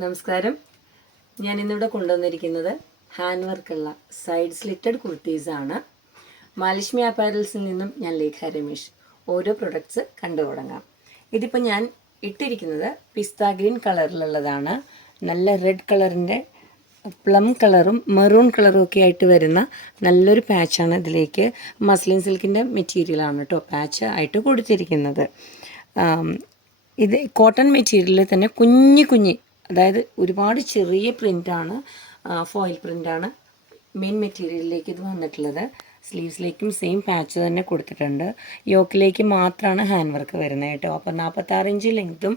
നമസ്കാരം. ഞാൻ ഇന്നിവിടെ കൊണ്ടുവന്നിരിക്കുന്നത് ഹാൻഡ് വർക്കുള്ള സൈഡ് സ്ലിറ്റഡ് കുർത്തീസാണ്. മഹാലക്ഷ്മി അപ്പാരൽസിൽ നിന്നും ഞാൻ ലേഖ രമേശ്. ഓരോ പ്രൊഡക്ട്സ് കണ്ടു തുടങ്ങാം. ഇതിപ്പോൾ ഞാൻ ഇട്ടിരിക്കുന്നത് പിസ്ത ഗ്രീൻ കളറിലുള്ളതാണ്. നല്ല റെഡ് കളറിൻ്റെ പ്ലം കളറും മെറൂൺ കളറും ഒക്കെ ആയിട്ട് വരുന്ന നല്ലൊരു പാച്ചാണ്. ഇതിലേക്ക് മസ്ലിൻ സിൽക്കിൻ്റെ മെറ്റീരിയലാണ് കേട്ടോ പാച്ച് ആയിട്ട് കൊടുത്തിരിക്കുന്നത്. ഇത് കോട്ടൺ മെറ്റീരിയലിൽ തന്നെ കുഞ്ഞി അതായത് ഒരുപാട് ചെറിയ പ്രിൻ്റാണ്, ഫോയിൽ പ്രിൻ്റാണ് മെയിൻ മെറ്റീരിയലിലേക്ക് ഇത് വന്നിട്ടുള്ളത്. സ്ലീവ്സിലേക്കും സെയിം പാച്ച് തന്നെ കൊടുത്തിട്ടുണ്ട്. യോക്കിലേക്ക് മാത്രമാണ് ഹാൻഡ് വർക്ക് വരുന്നത് കേട്ടോ. അപ്പോൾ 46 ഇഞ്ച് ലെങ്ത്തും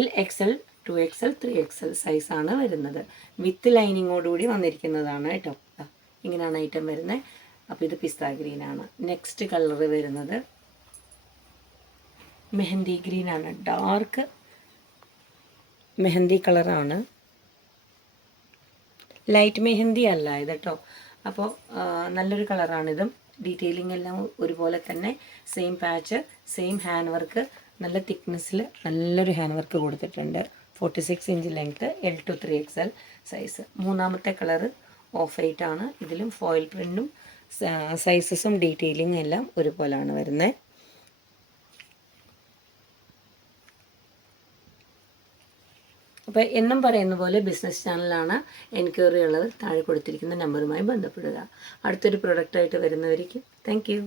LXL 2XL 3XL സൈസാണ് വരുന്നത്. വിത്ത് ലൈനിങ്ങോടുകൂടി വന്നിരിക്കുന്നതാണ് കേട്ടോ. ഇങ്ങനെയാണ് ഐറ്റം വരുന്നത്. അപ്പോൾ ഇത് പിസ്ത ഗ്രീനാണ്. നെക്സ്റ്റ് കളർ വരുന്നത് മെഹന്തി ഗ്രീനാണ്. ഡാർക്ക് മെഹന്തി കളറാണ്, ലൈറ്റ് മെഹന്തി അല്ല ഇത് കേട്ടോ. അപ്പോൾ നല്ലൊരു കളറാണിതും. ഡീറ്റെയിലിംഗ് എല്ലാം ഒരുപോലെ തന്നെ, same patch, same hand work, നല്ല തിക്നെസ്സിൽ നല്ലൊരു ഹാൻഡ് വർക്ക് കൊടുത്തിട്ടുണ്ട്. 46 inch length, L to 3XL size. മൂന്നാമത്തെ കളറ് ഓഫ് വൈറ്റ് ആണ്. ഇതിലും ഫോയിൽ പ്രിൻറ്റും സൈസസും ഡീറ്റെയിലിംഗ് എല്ലാം ഒരുപോലെയാണ് വരുന്നത്. അപ്പോൾ എന്നും പറയുന്ന പോലെ ബിസിനസ് ചാനലാണ്. എൻക്വയറി ഉള്ളവർ താഴെ കൊടുത്തിരിക്കുന്ന നമ്പറുമായി ബന്ധപ്പെടുക. അടുത്തൊരു പ്രൊഡക്റ്റായിട്ട് വരുന്നവരിക്കും. Thank you.